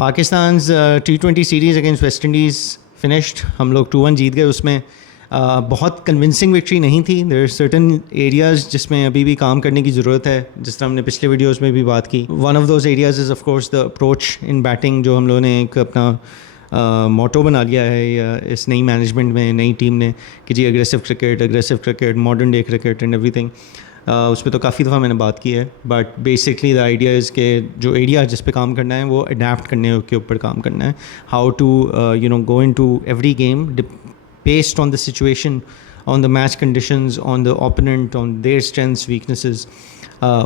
Pakistan T20 series against West Indies finished, हम लोग 2-1 जीत गए उसमें। बहुत कन्विंसिंग विक्ट्री नहीं थी। देयर आर सर्टन एरियाज़ जिसमें अभी भी काम करने की ज़रूरत है, जिस तरह हमने पिछले वीडियोस में भी बात की। One of those areas is of course the approach in batting, जो हम लोगों ने एक अपना मोटो बना लिया है या इस नई मैनेजमेंट में, नई टीम ने, कि जी aggressive cricket, modern day cricket and everything. उस पर तो काफ़ी दफ़ा मैंने बात की है, but basically the idea is के जो एरिया जिस पे काम करना है वो अडेप्ट करने के ऊपर काम करना है। How to go into every game based on the situation, on the match conditions, on the opponent, on their strengths, weaknesses.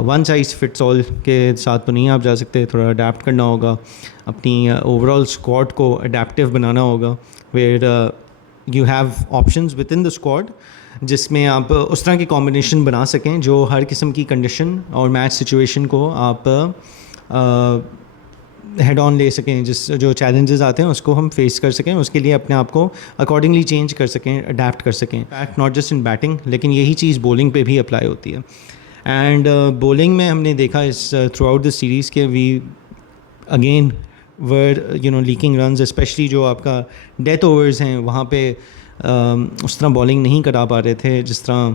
One size fits all के साथ तो नहीं आप जा सकते, थोड़ा अडेप्ट करना होगा, अपनी ओवरऑल स्क्वाड को अडेप्टिव बनाना होगा, where you have options within the squad जिसमें आप उस तरह की कॉम्बिनेशन बना सकें जो हर किस्म की कंडीशन और मैच सिचुएशन को आप हेड ऑन ले सकें, जो चैलेंजेस आते हैं उसको हम फेस कर सकें, उसके लिए अपने आप को अकॉर्डिंगली चेंज कर सकें, अडेप्ट कर सकें। Fact not just in batting, लेकिन यही चीज़ बॉलिंग पे भी अप्लाई होती है। एंड बॉलिंग में हमने देखा इस थ्रू आउट द सीरीज़ के we again were leaking runs, specially जो आपका डेथ ओवर्स हैं वहाँ पे उस तरह बॉलिंग नहीं करा पा रहे थे जिस तरह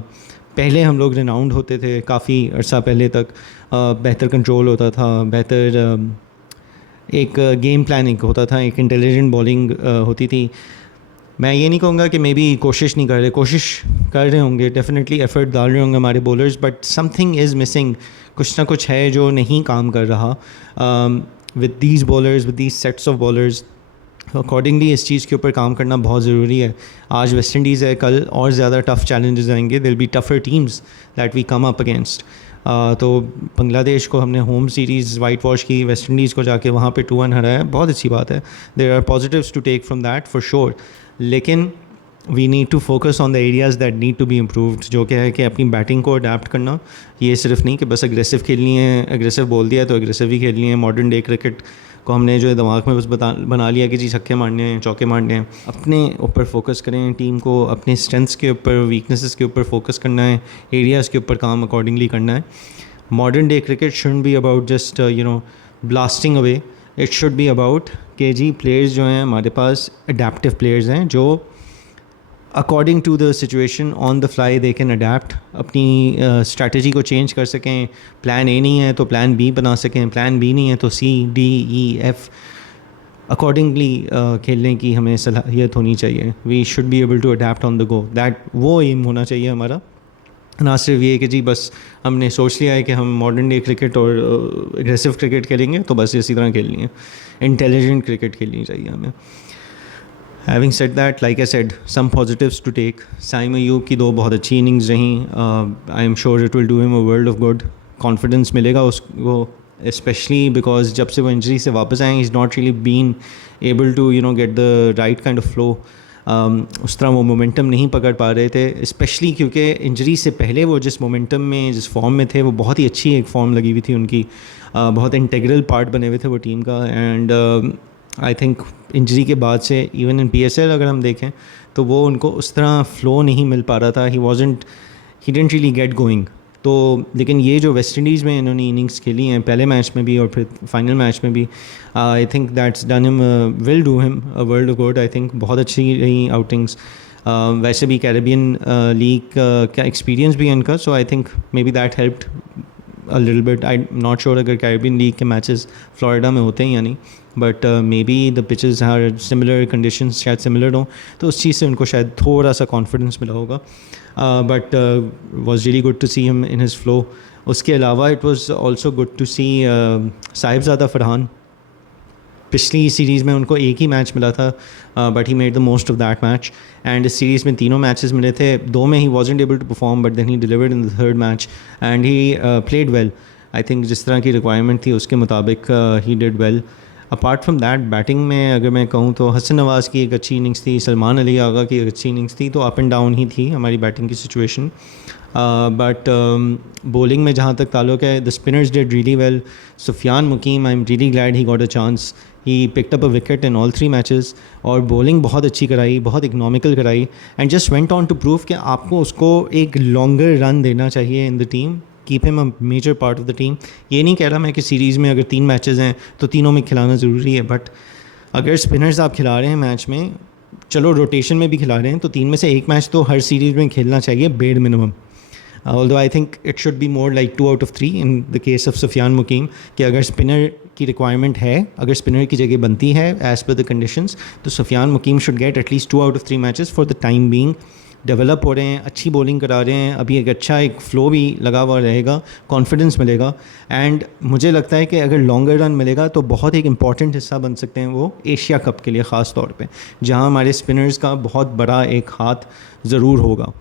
पहले हम लोग रिनाउंड होते थे। काफ़ी अर्सा पहले तक बेहतर कंट्रोल होता था, बेहतर एक गेम प्लानिंग होता था, एक इंटेलिजेंट बॉलिंग होती थी। मैं ये नहीं कहूँगा कि मे बी कोशिश नहीं कर रहे, कोशिश कर रहे होंगे, डेफिनेटली एफर्ट डाल रहे होंगे हमारे bowlers, but something is missing, कुछ ना कुछ है जो नहीं काम कर रहा with these bowlers, with these sets of bowlers. Accordingly इस चीज़ के ऊपर काम करना बहुत ज़रूरी है। आज वेस्ट इंडीज़ है, कल और ज़्यादा टफ़ चैलेंजेस आएंगे, there will be tougher teams that we come up against. तो बांग्लादेश को हमने होम सीरीज़ वाइट वॉश की, वेस्ट इंडीज़ को जाके वहाँ पे 2-1 हराया, बहुत अच्छी बात है। There are positives to take from that for sure, लेकिन we need to focus on the areas that need to be improved, जो क्या है कि अपनी बैटिंग को अडेप्ट करना। ये सिर्फ नहीं कि बस अग्रेसिव खेलनी है, अग्रेसिव बोल दिया तो अग्रेसिव ही खेलनी है। मॉडर्न डे क्रिकेट को हमने जो है दिमाग में बस बना लिया कि जी छक्के मारने हैं, चौके मारने हैं। अपने ऊपर फोकस करें, टीम को अपने स्ट्रेंथ्स के ऊपर, वीकनेसेस के ऊपर फोकस करना है, एरियाज़ के ऊपर काम अकॉर्डिंगली करना है। Modern day cricket shouldn't be about just blasting away. It should be about कि जी प्लेयर्स जो हैं हमारे पास अडेप्टिव प्लेयर्स हैं जो according to the situation on the fly they can adapt, अपनी स्ट्रैटेजी को चेंज कर सकें। प्लान ए नहीं है तो प्लान बी बना सकें, प्लान बी नहीं है तो C-D-E-F अकॉर्डिंगली खेलने की हमें सलाहियत होनी चाहिए। We should be able to adapt on the go, that वो एम होना चाहिए हमारा, ना सिर्फ ये कि जी बस हमने सोच लिया है कि हम मॉडर्न डे क्रिकेट और एग्रेसिव क्रिकेट खेलेंगे तो बस इसी तरह खेलनी है। इंटेलिजेंट क्रिकेट खेलनी चाहिए हमें। Having said that, like I said, some positives to take. Saim Ayub की 2 बहुत अच्छी इनिंग्स रहीं। I am sure it will do him a world of good. Confidence मिलेगा उसको, स्पेशली बिकॉज जब से वो इंजरी से वापस आए, is not really been able to get the right kind of flow. उस तरह वो मोमेंटम नहीं पकड़ पा रहे थे, स्पेशली क्योंकि इंजरी से पहले वो जिस मोमेंटम में, जिस फॉर्म में थे, वो बहुत ही अच्छी एक फॉर्म लगी हुई थी उनकी, बहुत इंटेग्रल पार्ट बने हुए थे वो टीम का। एंड आई थिंक इंजरी के बाद से इवन इन PSL अगर हम देखें तो वो उनको उस तरह फ्लो नहीं मिल पा रहा था। He didn't really get going. तो लेकिन ये जो वेस्ट इंडीज़ में इन्होंने इनिंग्स खेली हैं, पहले मैच में भी और फिर फाइनल मैच में भी, I think that's done him, will do him a world of good. I think बहुत अच्छी रही आउटिंग्स। वैसे भी कैरेबियन लीग का एक्सपीरियंस भी है इनका, so I think maybe that helped a little bit. I not sure अगर कैरेबियन लीग के मैचेस फ्लोरिडा में होते हैं या नहीं, but maybe the pitches are similar, conditions शायद सिमिलर हों, तो उस चीज़ से उनको शायद थोड़ा सा कॉन्फिडेंस मिला होगा। But was really good to see him in his flow. उसके अलावा it was also good to see Sahibzada Farhan. पिछली सीरीज़ में उनको एक ही मैच मिला था, but he made the most of that match. And इस सीरीज़ में 3 मैचेस मिले थे, 2 में he wasn't able to perform, but then he delivered in the 3rd match and he played well. I think जिस तरह की रिक्वायरमेंट थी उसके मुताबिक he did well. Apart from that, batting में अगर मैं कहूँ तो हसन नवाज़ की एक अच्छी इनिंग्स थी, सलमान अली आगा की एक अच्छी इनिंग्स थी, तो अप एंड डाउन ही थी हमारी बैटिंग की सिचुएशन। बट बॉलिंग में जहाँ तक ताल्लुक़ है, the spinners did really well. Sufiyan Muqeem, I am really glad he got a chance. He picked up a wicket in all 3 matches और बॉलिंग बहुत अच्छी कराई, बहुत इकनॉमिकल कराई, and just went on to prove कि आपको उसको एक लॉन्गर रन देना चाहिए in the team keep him a major part of the team. ये नहीं कह रहा मैं कि सीरीज़ में अगर 3 मैचेस हैं तो तीनों में खिलाना ज़रूरी है, बट अगर स्पिनर्स आप खिला रहे हैं मैच में, चलो रोटेशन में भी खिला रहे हैं, तो 3 में से 1 मैच तो हर सीरीज़ में खेलना चाहिए बेड मिनिमम. Although I think it should be more like 2 out of 3 in the case of Sufiyan Muqeem, कि अगर स्पिनर की रिक्वायरमेंट है, अगर स्पिनर की जगह बनती है एज़ पर द कंडीशंस, तो Sufiyan Muqeem should get at least 2 out of 3 matches for the time being. Develop हो रहे हैं, अच्छी बॉलिंग करा रहे हैं, अभी एक अच्छा एक फ़्लो भी लगा हुआ रहेगा, कॉन्फिडेंस मिलेगा. एंड मुझे लगता है कि अगर लॉन्गर रन मिलेगा तो बहुत एक इंपॉर्टेंट हिस्सा बन सकते हैं वो एशिया कप के लिए, ख़ास तौर पे जहां हमारे स्पिनर्स का बहुत बड़ा एक हाथ ज़रूर होगा.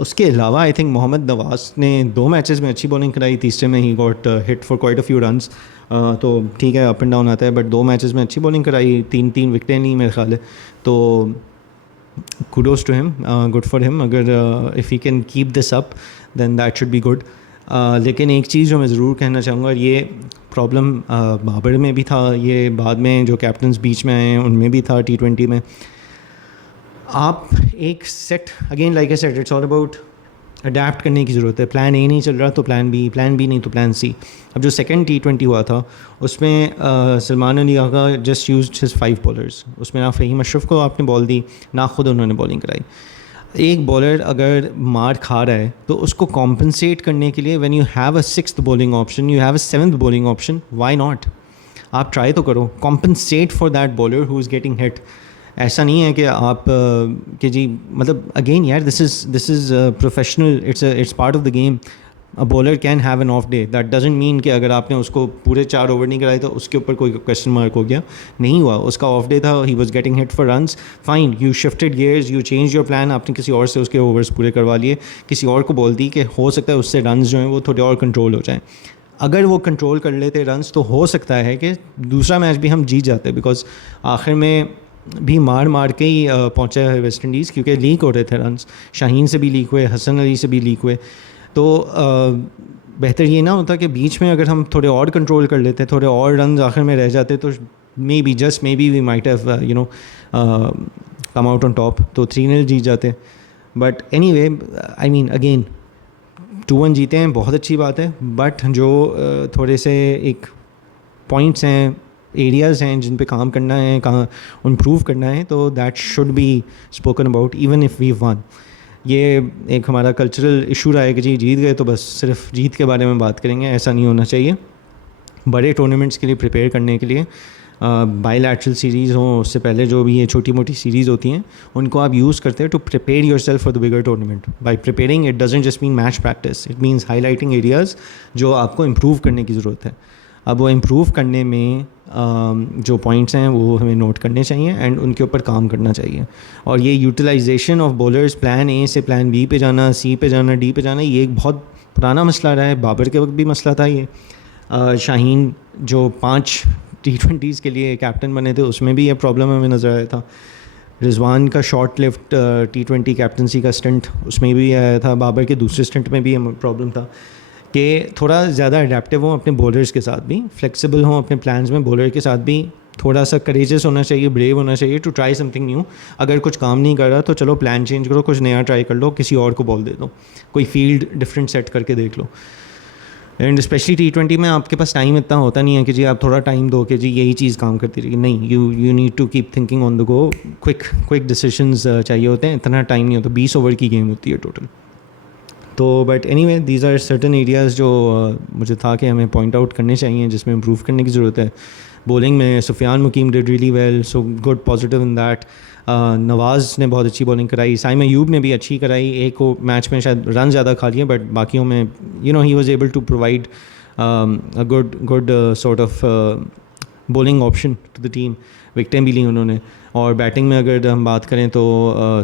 उसके अलावा आई थिंक मोहम्मद नवाज़ ने 2 मैचेस में अच्छी बॉलिंग कराई, तीसरे में he got hit for quite a few runs. तो ठीक है, अप एंड डाउन आता है, बट 2 मैचेस में अच्छी बॉलिंग कराई, 3 विकेटें नहीं मेरे ख्याल है. तो kudos to him, good for him. अगर if he can keep this up then that should be good. लेकिन एक चीज़ जो मैं ज़रूर कहना चाहूँगा, ये प्रॉब्लम बाबर में भी था, ये बाद में जो कैप्टन्स बीच में आए हैं उनमें भी था. T20 में आप एक set, again like I said, it's all about adapt करने की ज़रूरत है. प्लान ए नहीं चल रहा तो प्लान बी नहीं तो प्लान सी. अब जो सेकंड T20 हुआ था उसमें Salman Ali Agha just used his 5 bowlers. उसमें ना फ़हीम अशरफ को आपने बॉल दी, ना खुद उन्होंने बॉलिंग कराई. एक बॉलर अगर मार खा रहा है तो उसको कॉम्पनसेट करने के लिए when you have a 6th bowling option, you have a 7th bowling option, why not? आप ट्राई तो करो, compensate for that bowler who is getting hit. ऐसा नहीं है कि आप कि जी, मतलब अगेन यार, this is professional, it's part of the game. A bowler can have an of day, that doesn't mean कि अगर आपने उसको पूरे 4 ओवर नहीं कराए तो उसके ऊपर कोई क्वेश्चन मार्क हो गया. नहीं हुआ, उसका ऑफ डे था, he was getting hit for runs, fine, you shifted gears, you change your plan, आपने किसी और से उसके ओवर्स पूरे करवा लिए, किसी और को बोल दी कि हो सकता है उससे रन्स जो हैं वो थोड़े और कंट्रोल हो जाएँ. अगर वो कंट्रोल कर लेते रन्स तो हो सकता है कि दूसरा मैच भी हम जीत जाते, बिकॉज आखिर में भी मार के ही पहुंचा है वेस्ट इंडीज़, क्योंकि लीक हो रहे थे रन्स. शाहीन से भी लीक हुए, हसन अली से भी लीक हुए. तो बेहतर ये ना होता कि बीच में अगर हम थोड़े और कंट्रोल कर लेते, थोड़े और रन्स आखिर में रह जाते, तो may be just may be we might have come out on top, तो 3-0 जीत जाते. But anyway, I mean again 2-1 जीते हैं, बहुत अच्छी बात है, बट जो थोड़े से एक पॉइंट्स हैं, एरियाज़ हैं जिन पे काम करना है, कहाँ इम्प्रूव करना है, तो that should be spoken about even if we won. ये एक हमारा कल्चरल इशू रहा है कि जी जीत गए तो बस सिर्फ जीत के बारे में बात करेंगे. ऐसा नहीं होना चाहिए. बड़े टूर्नामेंट्स के लिए प्रिपेयर करने के लिए बायलैटरल सीरीज़ हों, उससे पहले जो भी ये छोटी मोटी सीरीज़ होती हैं उनको आप यूज़ करते हैं to prepare yourself for the bigger tournament. By preparing it doesn't just mean match practice, it means highlighting areas जो आपको इम्प्रूव करने की ज़रूरत है. अब वो इम्प्रूव करने में जो पॉइंट्स हैं वो हमें नोट करने चाहिए एंड उनके ऊपर काम करना चाहिए. और ये utilisation of bowlers, plan A से प्लान बी पे जाना, सी पे जाना, डी पे जाना, ये एक बहुत पुराना मसला रहा है. बाबर के वक्त भी मसला था ये. शाहीन जो 5 T20s के लिए कैप्टन बने थे उसमें भी ये प्रॉब्लम हमें नज़र आया था. रिजवान का शॉर्ट लिफ्ट T20 कैप्टनसी का स्टंट, उसमें भी आया था. बाबर के दूसरे स्टंट में भी ये प्रॉब्लम था कि थोड़ा ज़्यादा अडेप्टिव हों अपने बॉलर्स के साथ भी, फ्लेक्सिबल हों अपने प्लान्स में, बॉलर के साथ भी थोड़ा सा करेजियस होना चाहिए, ब्रेव होना चाहिए टू ट्राई समथिंग न्यू. अगर कुछ काम नहीं कर रहा तो चलो प्लान चेंज करो, कुछ नया ट्राई कर लो, किसी और को बॉल दे दो, कोई फील्ड डिफरेंट सेट करके देख लो. एंड स्पेशली T20 में आपके पास टाइम इतना होता नहीं है कि जी आप थोड़ा टाइम दो कि जी यही चीज़ काम करती रहेगी. नहीं, you need to keep thinking on the go. Quick decisions चाहिए होते हैं, इतना टाइम नहीं होता. 20 ओवर की गेम होती है टोटल. तो but anyway, these are certain areas जो मुझे था कि हमें पॉइंट आउट करने चाहिए जिसमें इम्प्रूव करने की ज़रूरत है. बॉलिंग में Sufiyan Muqeem did really well, so good, positive in that. Nawaz ने बहुत अच्छी बॉलिंग कराई, साइम अयूब ने भी अच्छी कराई. एक को मैच में शायद रन ज़्यादा खा लिए, बट बाकियों में he was able to provide a good sort of bowling option to the team. विकटें भी ली उन्होंने. और बैटिंग में अगर हम बात करें तो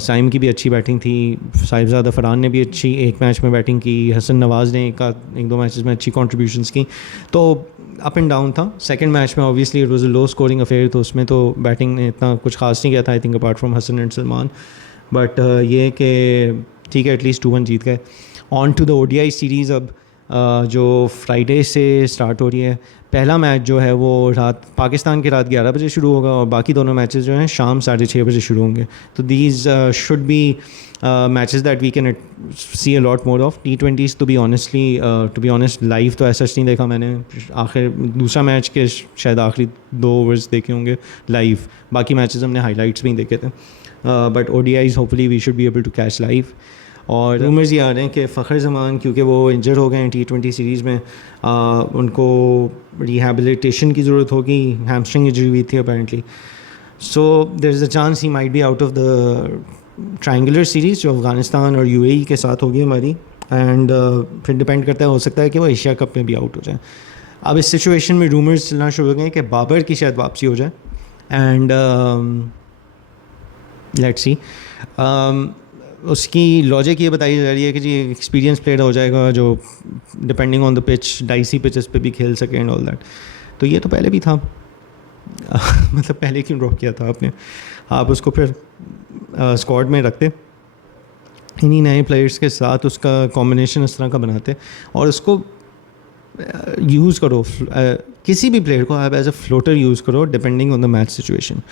साइम की भी अच्छी बैटिंग थी, साहिबजादा फरहान ने भी अच्छी एक मैच में बैटिंग की, हसन नवाज़ ने एक दो मैचेस में अच्छी कंट्रीब्यूशंस की. तो अप एंड डाउन था. सेकंड मैच में obviously it was a low scoring affair, तो उसमें तो बैटिंग ने इतना कुछ खास नहीं किया था I think apart from Hasan and Salman. But ये कि ठीक है, एटलीस्ट 2-1 जीत गए. On to the ODI series अब जो फ्राइडे से स्टार्ट हो रही है. पहला मैच जो है वो रात पाकिस्तान की रात 11 बजे शुरू होगा और बाकी दोनों मैचेस जो हैं शाम 6:30 बजे शुरू होंगे. तो these should be matches that we can see a lot more of. T20s to be honest live तो ऐसा नहीं देखा मैंने. आखिर दूसरा मैच के शायद आखिरी 2 ओवर्स देखे होंगे लाइव, बाकी मैचेस हमने हाईलाइट्स भी देखे थे. But ODIs hopefully we should be able to catch live. और रूमर्स ये आ रहे हैं कि फ़खर ज़मान क्योंकि वो इंजर हो गए हैं T20 सीरीज़ में, उनको रिहैबिलिटेशन की ज़रूरत होगी. हैमस्ट्रिंग इंजरी हुई थी apparently. So there is a chance he might be out of the triangular series जो अफ़गानिस्तान और UAE के साथ होगी हमारी. एंड फिर डिपेंड करता है, हो सकता है कि वो एशिया कप में भी आउट हो जाए. अब इस सिचुएशन में रूमर्स चलना शुरू हो गए कि बाबर की शायद वापसी हो जाए. एंड लेट्स सी, उसकी लॉजिक ये बताई जा रही है कि जी एक्सपीरियंस प्लेयर हो जाएगा जो depending on the pitch dicey pitches पे भी खेल सके एंड ऑल दैट. तो ये तो पहले भी था. मतलब पहले क्यों ड्रॉप किया था आपने? आप उसको फिर स्क्वाड में रखते, इन्हीं नए प्लेयर्स के साथ उसका कॉम्बिनेशन इस तरह का बनाते और उसको यूज़ करो. किसी भी प्लेयर को आप एज अ फ्लोटर यूज़ करो depending on the match situation.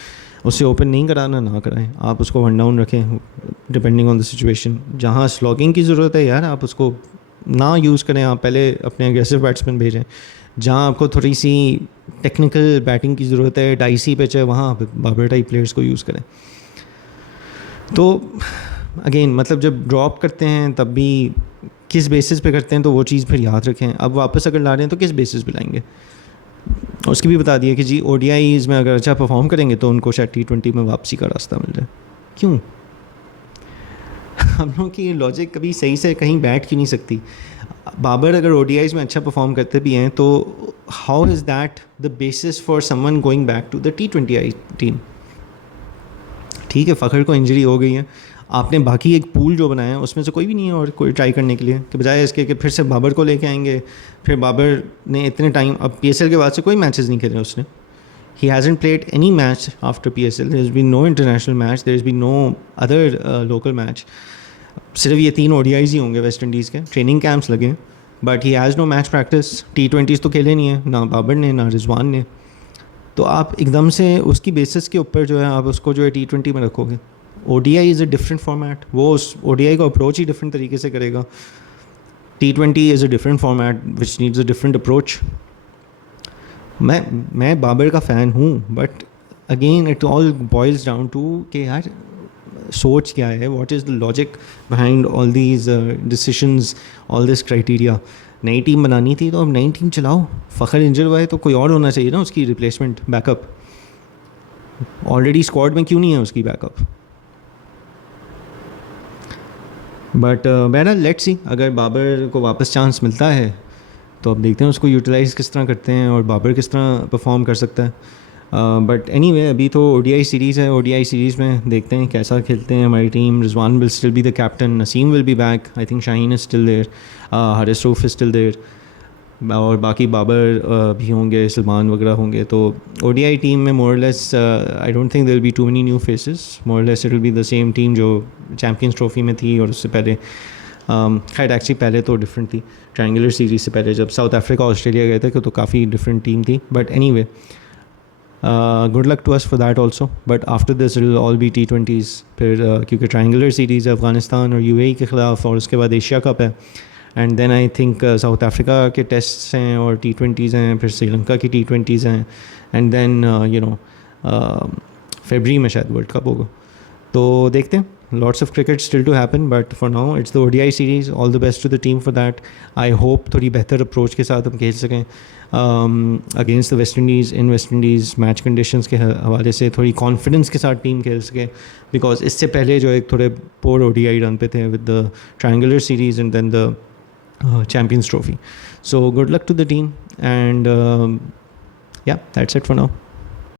उससे ओपन नहीं कराना ना कराएं, आप उसको वन डाउन रखें डिपेंडिंग ऑन द सिचुएशन. जहाँ स्लॉगिंग की ज़रूरत है यार आप उसको ना यूज़ करें, आप पहले अपने एग्रेसिव बैट्समैन भेजें. जहाँ आपको थोड़ी सी टेक्निकल बैटिंग की ज़रूरत है, डाइसी पिच है, वहाँ आप बाबर टाइप प्लेयर्स को यूज़ करें. तो अगेन मतलब जब ड्रॉप करते हैं तब भी किस बेसिस पे करते हैं तो वो चीज़ फिर याद रखें. अब वापस अगर ला रहे हैं तो किस बेसिस पे लाएंगे. उसकी भी बता दिया कि जी ODIs में अगर अच्छा परफॉर्म करेंगे तो उनको शायद T20 में वापसी का रास्ता मिल जाए. क्यों? हम लोगों की लॉजिक कभी सही से कहीं बैठ क्यों नहीं सकती. बाबर अगर ODIs में अच्छा परफॉर्म करते भी हैं तो how is that the basis for someone going back to the T20 team. ठीक है, फ़खर को इंजरी हो गई है, आपने बाकी एक पूल जो बनाया है उसमें से कोई भी नहीं है और कोई ट्राई करने के लिए, कि बजाय इसके कि फिर से बाबर को लेके आएंगे. फिर बाबर ने इतने टाइम, अब PSL के बाद से कोई मैचेस नहीं खेले उसने. He hasn't played any match after PSL. There is been no international match, there is been no other local match. सिर्फ ये 3 ODIs ही होंगे वेस्ट इंडीज़ के. ट्रेनिंग कैंप्स लगे but he has no match practice. T20s तो खेले नहीं है ना बाबर ने ना रिजवान ने. तो आप एकदम से उसकी बेसिस के ऊपर जो है आप उसको जो है T20 में रखोगे. ODI is a different format. वो उस ODI का अप्रोच ही डिफरेंट तरीके से करेगा. T20 is a different format which needs a different approach. मैं बाबर का फ़ैन हूँ but again it all boils down to कि यार सोच क्या है, what is the logic behind all these decisions, all this criteria. नई टीम बनानी थी तो अब नई टीम चलाओ. फ़खर इंजर हुआ है तो कोई और होना चाहिए ना उसकी रिप्लेसमेंट, बैकअप. ऑलरेडी स्क्वाड में क्यों नहीं है उसकी बैकअप. बट बहरहाल लेट्स सी, अगर बाबर को वापस चांस मिलता है तो अब देखते हैं उसको यूटिलाइज़ किस तरह करते हैं और बाबर किस तरह परफॉर्म कर सकता है. बट एनीवे अभी तो ODI सीरीज़ है. ODI सीरीज़ में देखते हैं कैसा खेलते हैं हमारी team. Rizwan will still be the captain, Naseem will be back, I think Shaheen is still there, Haris Rauf is still there और बाकी बाबर भी होंगे, सलमान वगैरह होंगे. तो ODI टीम में more or less I don't think there will be too many new faces. More or less it will be the same team जो champions trophy में थी और उससे पहले खैर एक्चुअली पहले तो डिफरेंट थी. ट्रायंगुलर सीरीज़ से पहले जब साउथ अफ्रीका ऑस्ट्रेलिया गए थे तो काफ़ी डिफरेंट टीम थी. But anyway good luck to us for that also. But after this it will all be T20s. फिर क्योंकि ट्रायंगुलर सीरीज़ है अफ़गानिस्तान और UAE के ख़िलाफ़ और उसके बाद एशिया कप है. And then I think South Africa के टेस्ट्स हैं और T20s हैं, फिर श्रीलंका की T20s हैं एंड देन यू नो फरवरी में शायद वर्ल्ड कप होगा. तो देखते हैं. Lots of cricket still to happen, but for now it's the ODI series. All the best to the team for that. I hope थोड़ी बेहतर अप्रोच के साथ हम खेल सकें against the West Indies. In West Indies match conditions के हवाले से थोड़ी कॉन्फिडेंस के साथ टीम खेल सके, बिकॉज इससे पहले जो एक थोड़े पोर ODI रन पे थे with the triangular series and then the champions trophy. So good luck to the team and yeah, that's it for now.